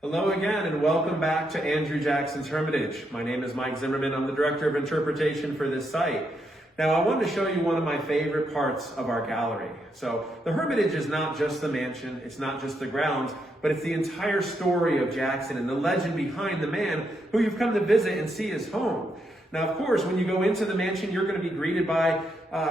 Hello again, and welcome back to Andrew Jackson's Hermitage. My name is Mike Zimmerman. I'm the Director of Interpretation for this site. Now, I wanted to show you one of my favorite parts of our gallery. So, the Hermitage is not just the mansion, it's not just the grounds, but it's the entire story of Jackson and the legend behind the man who you've come to visit and see his home. Now, of course, when you go into the mansion, you're going to be greeted by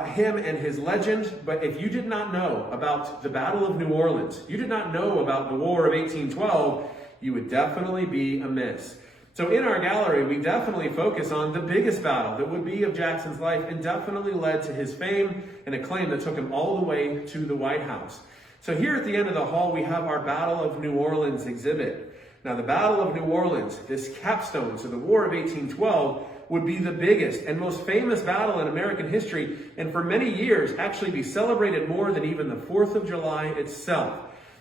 him and his legend. But if you did not know about the Battle of New Orleans, you did not know about the War of 1812, you would definitely be amiss. So in our gallery, we definitely focus on the biggest battle that would be of Jackson's life and definitely led to his fame and acclaim that took him all the way to the White House. So here at the end of the hall, we have our Battle of New Orleans exhibit. Now, the Battle of New Orleans, this capstone to the War of 1812, would be the biggest and most famous battle in American history, and for many years actually be celebrated more than even the 4th of July itself.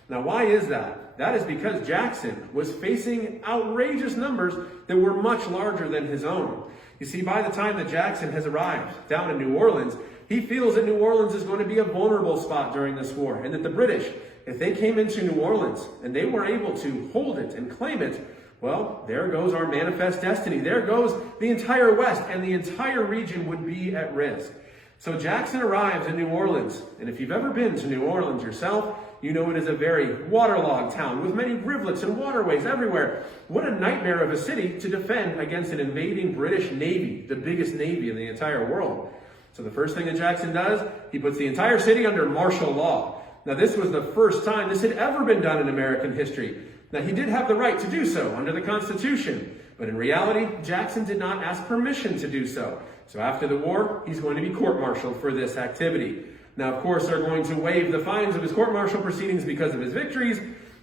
Now, why is that? That is because Jackson was facing outrageous numbers that were much larger than his own. You see, by the time that Jackson has arrived down in New Orleans, he feels that New Orleans is going to be a vulnerable spot during this war, and that the British, if they came into New Orleans and they were able to hold it and claim it, well, there goes our manifest destiny. There goes the entire West, and the entire region would be at risk. So Jackson arrives in New Orleans, and if you've ever been to New Orleans yourself, you know it is a very waterlogged town with many rivulets and waterways everywhere. What a nightmare of a city to defend against an invading British Navy, the biggest navy in the entire world. So the first thing that Jackson does, he puts the entire city under martial law. Now, this was the first time this had ever been done in American history. Now, he did have the right to do so under the Constitution, but in reality, Jackson did not ask permission to do so. So after the war, he's going to be court-martialed for this activity. Now, of course, they're going to waive the fines of his court-martial proceedings because of his victories,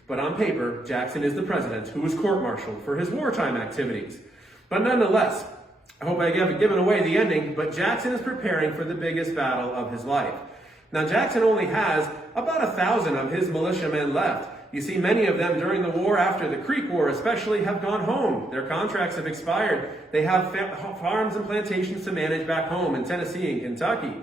but on paper, Jackson is the president who was court-martialed for his wartime activities. But nonetheless, I hope I haven't given away the ending, but Jackson is preparing for the biggest battle of his life. Now, Jackson only has about 1,000 of his militiamen left. You see, many of them during the war, after the Creek War especially, have gone home. Their contracts have expired. They have farms and plantations to manage back home in Tennessee and Kentucky.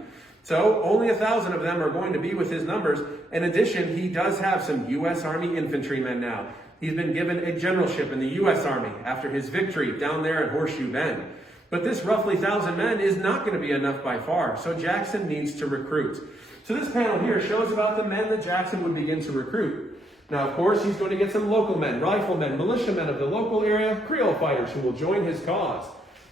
So only 1,000 of them are going to be with his numbers. In addition, he does have some U.S. Army infantrymen now. He's been given a generalship in the U.S. Army after his victory down there at Horseshoe Bend. But this roughly 1,000 men is not going to be enough by far, so Jackson needs to recruit. So this panel here shows about the men that Jackson would begin to recruit. Now, of course, he's going to get some local men, riflemen, militiamen of the local area, Creole fighters who will join his cause.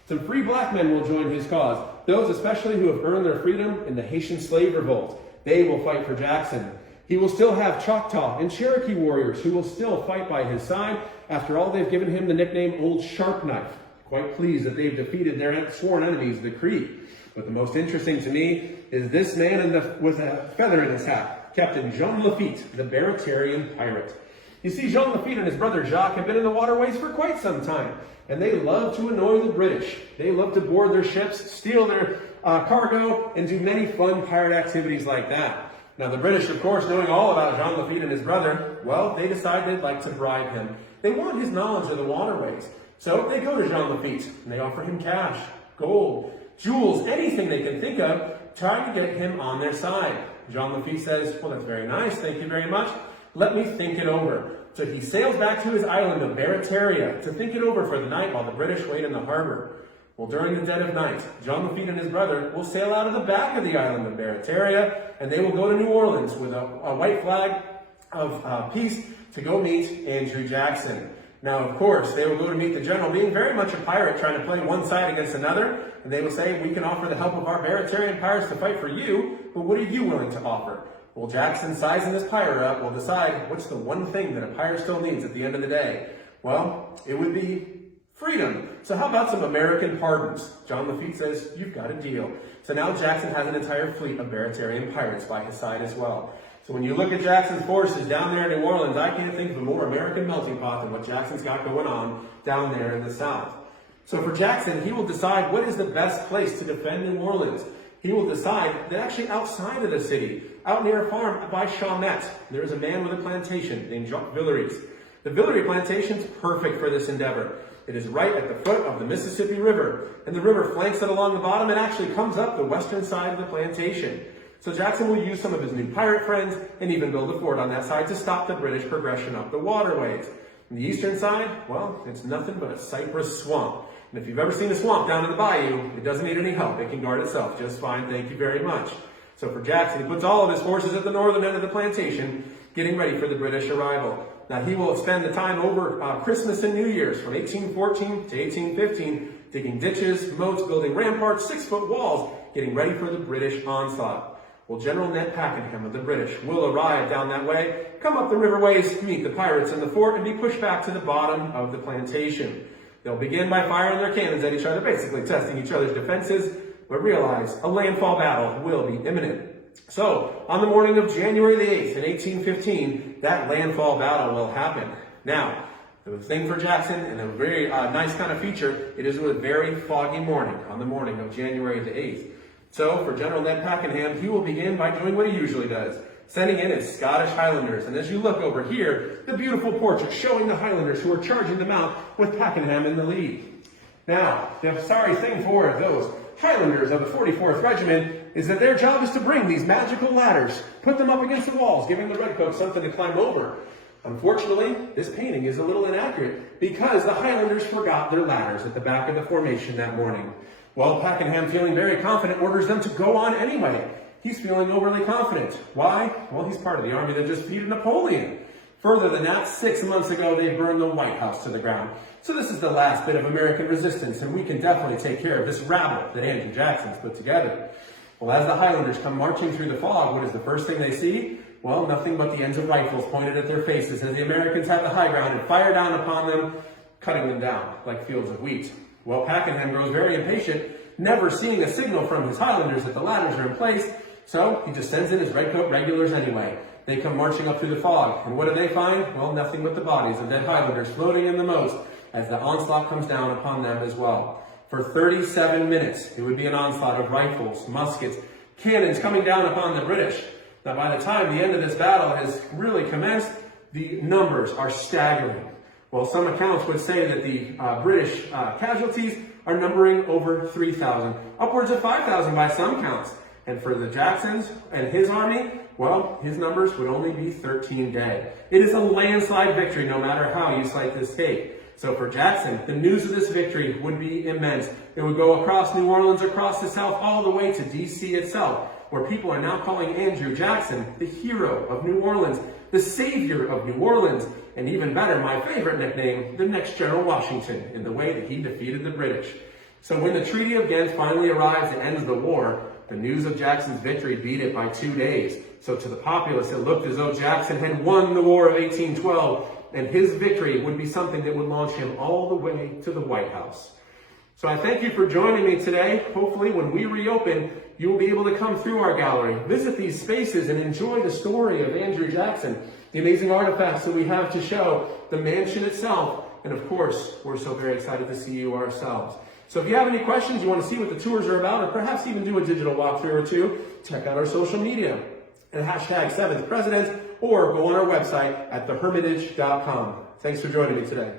Some free black men will join his cause, those especially who have earned their freedom in the Haitian slave revolt. They will fight for Jackson. He will still have Choctaw and Cherokee warriors who will still fight by his side. After all, they've given him the nickname Old Sharp Knife. Quite pleased that they've defeated their sworn enemies, the Creek. But the most interesting to me is this man with a feather in his hat, Captain Jean Lafitte, the Baratarian pirate. You see, Jean Lafitte and his brother Jacques have been in the waterways for quite some time, and they love to annoy the British. They love to board their ships, steal their cargo, and do many fun pirate activities like that. Now, the British, of course, knowing all about Jean Lafitte and his brother, well, they decide they'd like to bribe him. They want his knowledge of the waterways. So they go to Jean Lafitte, and they offer him cash, gold, jewels, anything they can think of, trying to get him on their side. Jean Lafitte says, well, that's very nice, thank you very much. Let me think it over. So he sails back to his island of Barataria to think it over for the night while the British wait in the harbor. Well, during the dead of night, Jean Lafitte and his brother will sail out of the back of the island of Barataria, and they will go to New Orleans with a white flag of peace to go meet Andrew Jackson. Now, of course, they will go to meet the general, being very much a pirate, trying to play one side against another, and they will say, we can offer the help of our Baratarian pirates to fight for you, but what are you willing to offer? Well, Jackson, sizing this pirate up, will decide what's the one thing that a pirate still needs at the end of the day. Well, it would be freedom. So how about some American pardons? Jean Lafitte says, you've got a deal. So now Jackson has an entire fleet of Baratarian pirates by his side as well. So when you look at Jackson's forces down there in New Orleans, I can't think of a more American melting pot than what Jackson's got going on down there in the South. So for Jackson, he will decide what is the best place to defend New Orleans. He will decide that actually outside of the city, out near a farm by Chalmette, there is a man with a plantation named Jacques Villeries. The Villery plantation is perfect for this endeavor. It is right at the foot of the Mississippi River, and the river flanks it along the bottom and actually comes up the western side of the plantation. So Jackson will use some of his new pirate friends and even build a fort on that side to stop the British progression up the waterways. On the eastern side, well, it's nothing but a cypress swamp. And if you've ever seen a swamp down in the bayou, it doesn't need any help. It can guard itself just fine, thank you very much. So for Jackson, he puts all of his forces at the northern end of the plantation, getting ready for the British arrival. Now he will spend the time over Christmas and New Year's from 1814 to 1815, digging ditches, moats, building ramparts, 6-foot walls, getting ready for the British onslaught. Well, General Ned Pakenham of the British will arrive down that way, come up the riverways, meet the pirates in the fort, and be pushed back to the bottom of the plantation. They'll begin by firing their cannons at each other, basically testing each other's defenses, but realize a landfall battle will be imminent. So, on the morning of January the 8th in 1815, that landfall battle will happen. Now, the thing for Jackson, and a very nice kind of feature, it is a very foggy morning on the morning of January the 8th. So, for General Ned Pakenham, he will begin by doing what he usually does, sending in his Scottish Highlanders. And as you look over here, the beautiful portrait showing the Highlanders who are charging them out with Pakenham in the lead. Now, the sorry thing for those Highlanders of the 44th Regiment is that their job is to bring these magical ladders, put them up against the walls, giving the redcoats something to climb over. Unfortunately, this painting is a little inaccurate because the Highlanders forgot their ladders at the back of the formation that morning. Well, Pakenham, feeling very confident, orders them to go on anyway. He's feeling overly confident. Why? Well, he's part of the army that just defeated Napoleon. Further than that, 6 months ago, they burned the White House to the ground. So this is the last bit of American resistance, and we can definitely take care of this rabble that Andrew Jackson's put together. Well, as the Highlanders come marching through the fog, what is the first thing they see? Well, nothing but the ends of rifles pointed at their faces as the Americans have the high ground and fire down upon them, cutting them down like fields of wheat. Well, Pakenham grows very impatient, never seeing a signal from his Highlanders that the ladders are in place, so he just sends in his redcoat regulars anyway. They come marching up through the fog, and what do they find? Well, nothing but the bodies of dead Highlanders floating in the moat as the onslaught comes down upon them as well. For 37 minutes, it would be an onslaught of rifles, muskets, cannons coming down upon the British. Now, by the time the end of this battle has really commenced, the numbers are staggering. Well, some accounts would say that the British casualties are numbering over 3,000, upwards of 5,000 by some counts. And for the Jacksons and his army, well, his numbers would only be 13 dead. It is a landslide victory no matter how you cite this tape. So for Jackson, the news of this victory would be immense. It would go across New Orleans, across the South, all the way to D.C. itself, where people are now calling Andrew Jackson the hero of New Orleans, the savior of New Orleans, and even better, my favorite nickname, the next General Washington, in the way that he defeated the British. So when the Treaty of Ghent finally arrives and ends the war, the news of Jackson's victory beat it by 2 days. So to the populace, it looked as though Jackson had won the War of 1812, and his victory would be something that would launch him all the way to the White House. So I thank you for joining me today. Hopefully, when we reopen, you will be able to come through our gallery, visit these spaces, and enjoy the story of Andrew Jackson, the amazing artifacts that we have to show, the mansion itself, and of course, we're so very excited to see you ourselves. So if you have any questions, you want to see what the tours are about, or perhaps even do a digital walkthrough or two, check out our social media and hashtag 7th President, or go on our website at thehermitage.com. Thanks for joining me today.